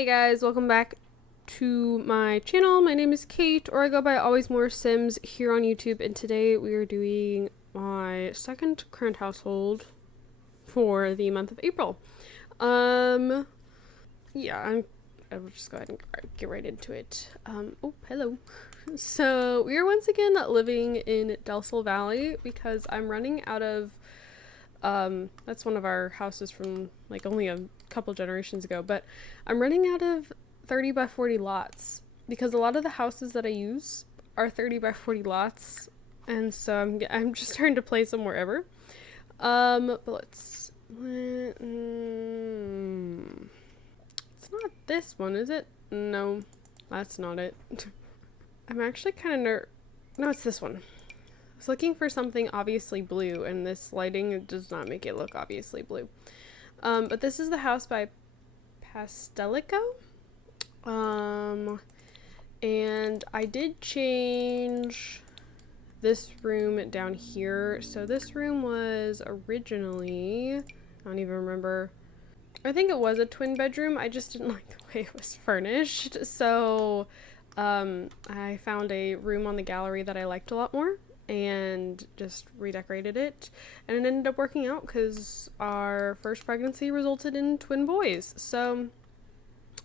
Hey guys, welcome back to my channel. My name is Kate, or I go by AlwaysMoreSims here on YouTube, and today we are doing my second current household for the month of April. Yeah, I will just go ahead and get right into it. Oh, hello. So we are once again living in Del Sol Valley because I'm running out of that's one of our houses from like only a couple generations ago, but I'm running out of 30 by 40 lots because a lot of the houses that I use are 30 by 40 lots, and so I'm just trying to place them wherever. But it's not this one, is it? No, that's not it. I'm actually kind of no, it's this one. I was looking for something obviously blue, and this lighting does not make it look obviously blue. But this is the house by Pastelico. And I did change this room down here. So this room was originally, I don't even remember. I think it was a twin bedroom. I just didn't like the way it was furnished. So I found a room on the gallery that I liked a lot more and just redecorated it, and it ended up working out because our first pregnancy resulted in twin boys. So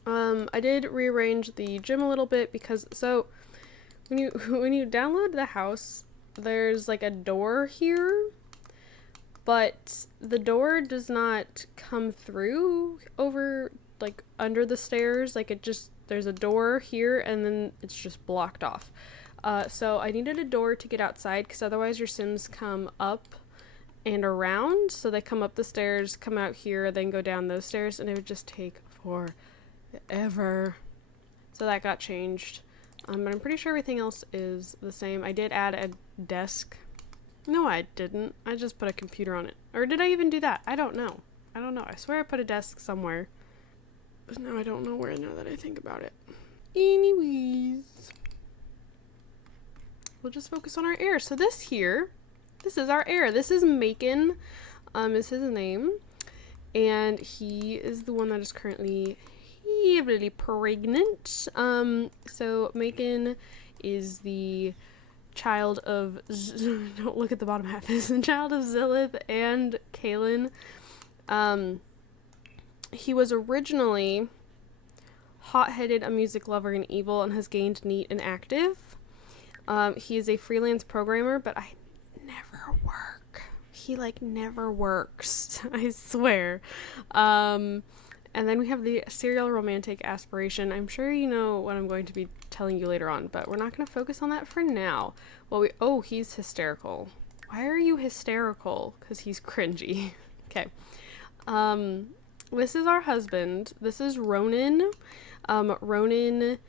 I did rearrange the gym a little bit because when you download the house, there's like a door here, but the door does not come through over like under the stairs. Like there's a door here and then it's just blocked off. So I needed a door to get outside because otherwise your Sims come up and around. So they come up the stairs, come out here, then go down those stairs, and it would just take forever. So that got changed. But I'm pretty sure everything else is the same. I did add a desk. No, I didn't. I just put a computer on it. Or did I even do that? I don't know. I swear I put a desk somewhere. But now I don't know where now that I think about it. Anyways, we'll just focus on our heir. So this is our heir. This is Macon, is his name. And he is the one that is currently heavily pregnant. So Macon is the child of, don't look at the bottom half, is the child of Zillith and Kaylin. He was originally hot-headed, a music lover, and evil, and has gained neat and active. He is a freelance programmer, but I never work. He never works. I swear. And then we have the serial romantic aspiration. I'm sure you know what I'm going to be telling you later on, but we're not going to focus on that for now. Well, he's hysterical. Why are you hysterical? Because he's cringy. Okay. This is our husband. This is Ronan. Ronan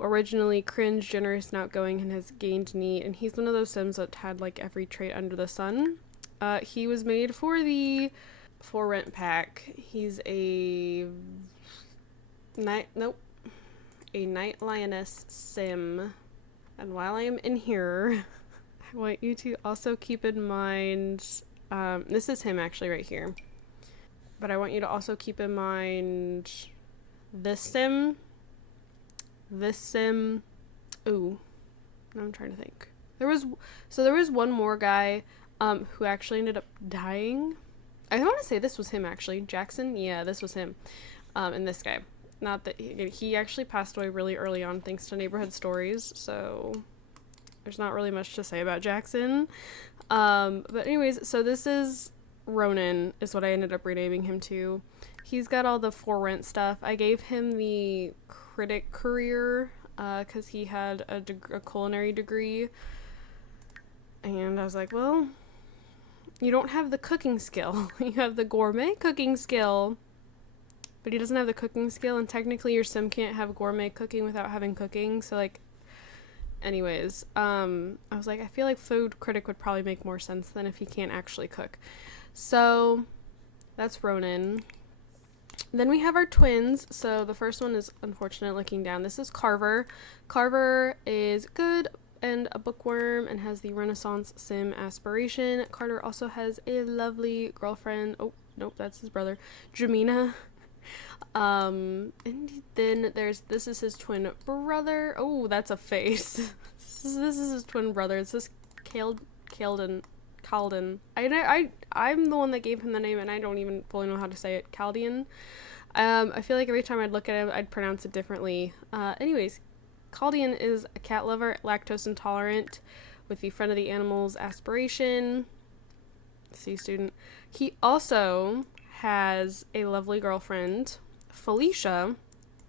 originally cringe, generous, and outgoing, and has gained neat, and he's one of those Sims that had every trait under the sun. He was made for rent pack. He's a night lioness sim. And while I am in here, I want you to also keep in mind, this is him actually right here. But I want you to also keep in mind this sim. Ooh, now I'm trying to think. There was one more guy who actually ended up dying. I want to say this was him actually. Jackson? Yeah, this was him. And this guy. Not that he actually passed away really early on thanks to neighborhood stories, so there's not really much to say about Jackson. But anyways, so this is Ronan is what I ended up renaming him to. He's got all the for rent stuff. I gave him the critic career because he had a culinary degree, and I was like, well, you don't have the cooking skill. You have the gourmet cooking skill, but he doesn't have the cooking skill, and technically your sim can't have gourmet cooking without having cooking. So anyways, I was like, I feel like food critic would probably make more sense than if he can't actually cook. So that's Ronan. Then we have our twins. So the first one is unfortunate looking down. This is Carver. Carver is good and a bookworm and has the Renaissance sim aspiration. Carter also has a lovely girlfriend. Oh, nope, that's his brother. Jamina. And then this is his twin brother. Oh, that's a face. This is his twin brother. It's this Calden. I'm the one that gave him the name, and I don't even fully know how to say it. Chaldean. I feel like every time I'd look at him, I'd pronounce it differently. Anyways, Chaldean is a cat lover, lactose intolerant, with the friend of the animals aspiration. C student. He also has a lovely girlfriend, Felicia,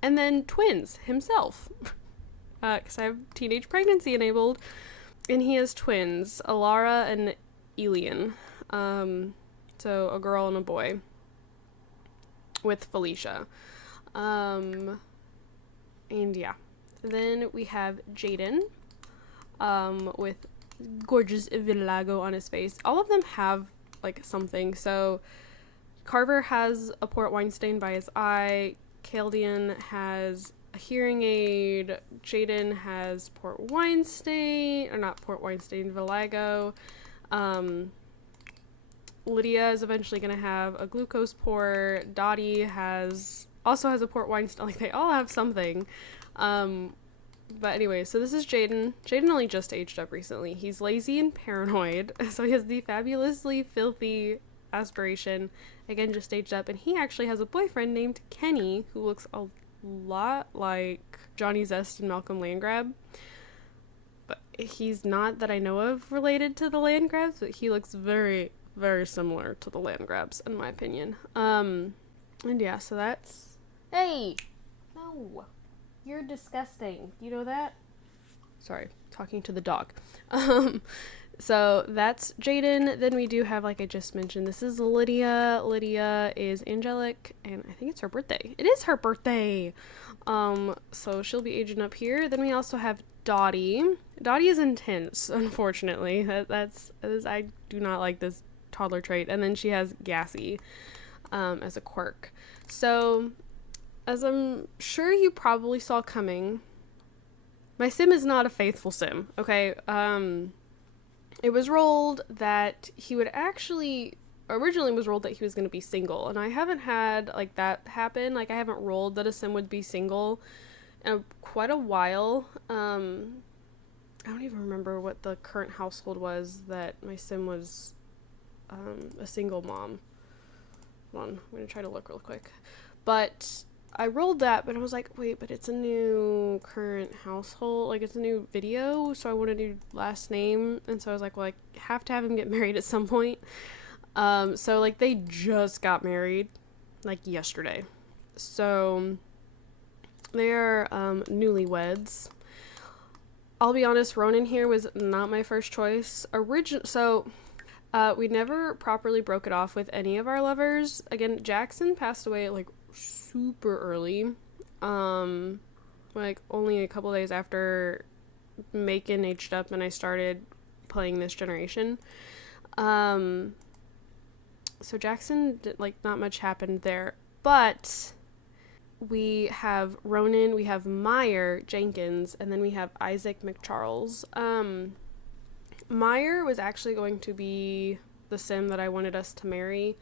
and then twins himself. Because I have teenage pregnancy enabled. And he has twins, Alara and Elian. So a girl and a boy with Felicia. And yeah. Then we have Jaden, with gorgeous vitiligo on his face. All of them have like something. So Carver has a port wine stain by his eye. Chaldean has a hearing aid. Jaden has port wine stain, or not port wine stain, vitiligo. Lydia is eventually going to have a glucose port. Dottie also has a port wine stain. Like, they all have something. But anyway, so this is Jaden. Jaden only just aged up recently. He's lazy and paranoid. So he has the fabulously filthy aspiration. Again, just aged up. And he actually has a boyfriend named Kenny, who looks a lot like Johnny Zest and Malcolm Landgrab. But he's not, that I know of, related to the Landgrabs, but he looks very, very similar to the Landgrabs, in my opinion. And yeah, so that's... Hey! No! You're disgusting. You know that? Sorry, talking to the dog. So that's Jaden. Then we do have, like I just mentioned, this is Lydia. Lydia is angelic, and I think it's her birthday. It is her birthday! So she'll be aging up here. Then we also have Dottie. Dottie is intense, unfortunately. I do not like this toddler trait. And then she has gassy, as a quirk. So, as I'm sure you probably saw coming, my sim is not a faithful sim, okay? It was rolled that he would originally was rolled that he was going to be single, and I haven't had, like, that happen. Like, I haven't rolled that a sim would be single in quite a while. I don't even remember what the current household was that my sim was, a single mom. Hold on, I'm going to try to look real quick. But I rolled that, but I was like, wait, but it's a new current household, like, it's a new video, so I want a new last name, and so I was like, well, I have to have him get married at some point. So, like, they just got married, like, yesterday. So, they're, newlyweds. I'll be honest, Ronan here was not my first choice. We never properly broke it off with any of our lovers. Again, Jackson passed away, like, super early, like only a couple days after Macon aged up and I started playing this generation. So Jackson, like, not much happened there, but we have Ronan, we have Meyer Jenkins, and then we have Isaac McCharles. Meyer was actually going to be the sim that I wanted us to marry.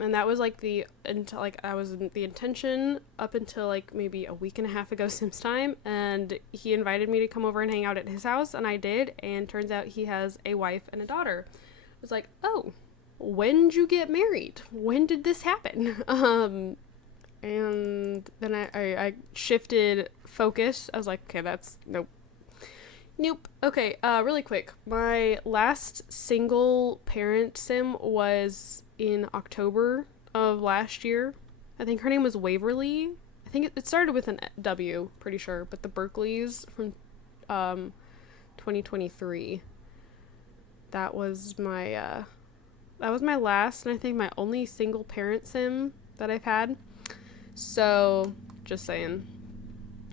And that was, like, the intention up until, like, maybe a week and a half ago Sims time, and he invited me to come over and hang out at his house, and I did, and turns out he has a wife and a daughter. I was like, oh, when'd you get married? When did this happen? And then I shifted focus. I was like, okay, Nope. Okay, really quick. My last single parent sim was in October of last year. I think her name was Waverly. I think it started with an W, pretty sure, but the Berkeleys from 2023. That was my last, and I think my only single parent sim that I've had. So, just saying.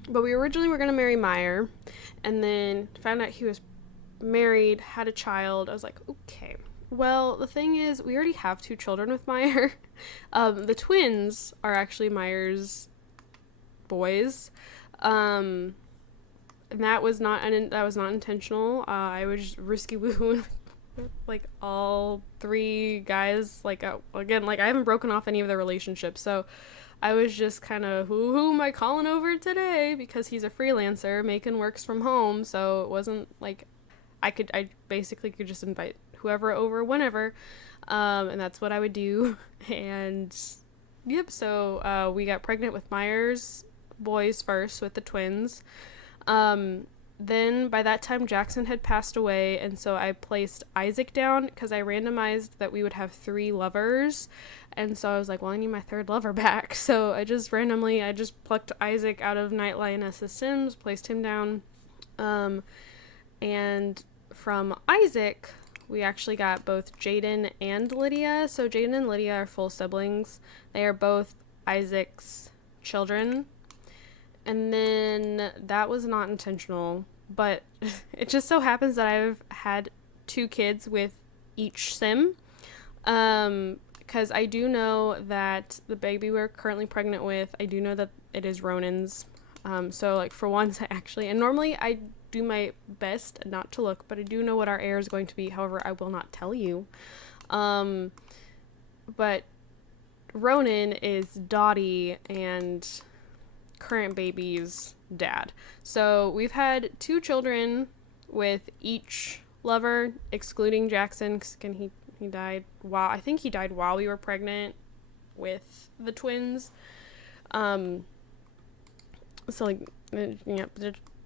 But we originally were going to marry Meyer, and then found out he was married, had a child. I was like, okay. Well, the thing is, we already have 2 children with Meyer. The twins are actually Meyer's boys. And that was not intentional. I was just risky woohooing like all three guys, like again, like I haven't broken off any of their relationships, so I was just kind of, who am I calling over today, because he's a freelancer making works from home, so it wasn't like I basically could just invite whoever over whenever, and that's what I would do. And yep, so we got pregnant with Myers boys first with the twins. Then by that time Jackson had passed away, and so I placed Isaac down because I randomized that we would have 3 lovers, and so I was like, well, I need my 3rd lover back. So I just plucked Isaac out of Night Lioness's Sims, placed him down, and from Isaac we actually got both Jaden and Lydia. So Jaden and Lydia are full siblings. They are both Isaac's children. And then that was not intentional, but it just so happens that I've had 2 kids with each sim. Because I do know that the baby we're currently pregnant with, I do know that it is Ronan's. So like for once and normally I do my best not to look, but I do know what our heir is going to be. However, I will not tell you. But Ronan is Dottie and current baby's dad. So we've had 2 children with each lover, excluding Jackson, because he died I think he died while we were pregnant with the twins. So like,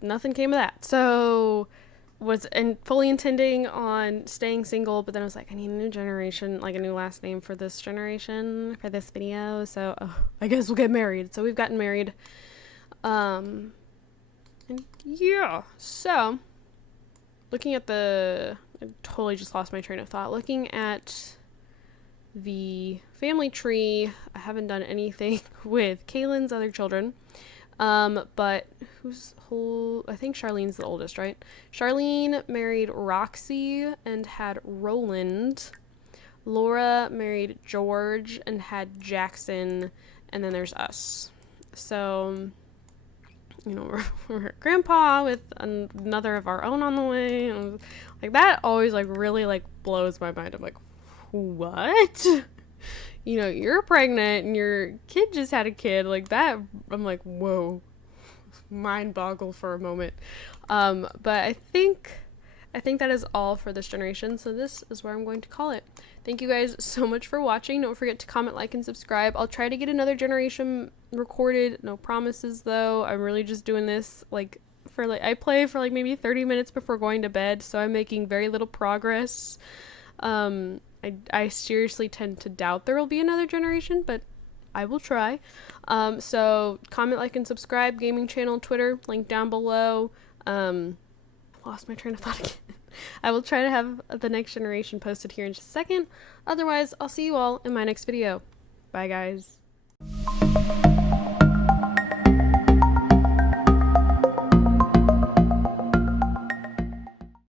nothing came of that. So was fully intending on staying single, but then I was like, I need a new generation, like a new last name for this generation for this video. So I guess we'll get married. So we've gotten married. And yeah, so looking at I totally just lost my train of thought. Looking at the family tree, I haven't done anything with Kaylin's other children. But I think Charlene's the oldest, right? Charlene married Roxy and had Roland. Laura married George and had Jackson, and then there's us. So, we're grandpa with another of our own on the way. And like that always like really like blows my mind. I'm like, what? You're pregnant and your kid just had a kid, like that. I'm like, whoa, mind boggle for a moment. But I think that is all for this generation, so this is where I'm going to call it. Thank you guys so much for watching. Don't forget to comment, like, and subscribe. I'll try to get another generation recorded. No promises though. I'm really just doing this I play for maybe 30 minutes before going to bed, so I'm making very little progress. I seriously tend to doubt there will be another generation, but I will try. So comment, like, and subscribe. Gaming channel, Twitter, link down below. Lost my train of thought again. I will try to have the next generation posted here in just a second. Otherwise, I'll see you all in my next video. Bye, guys.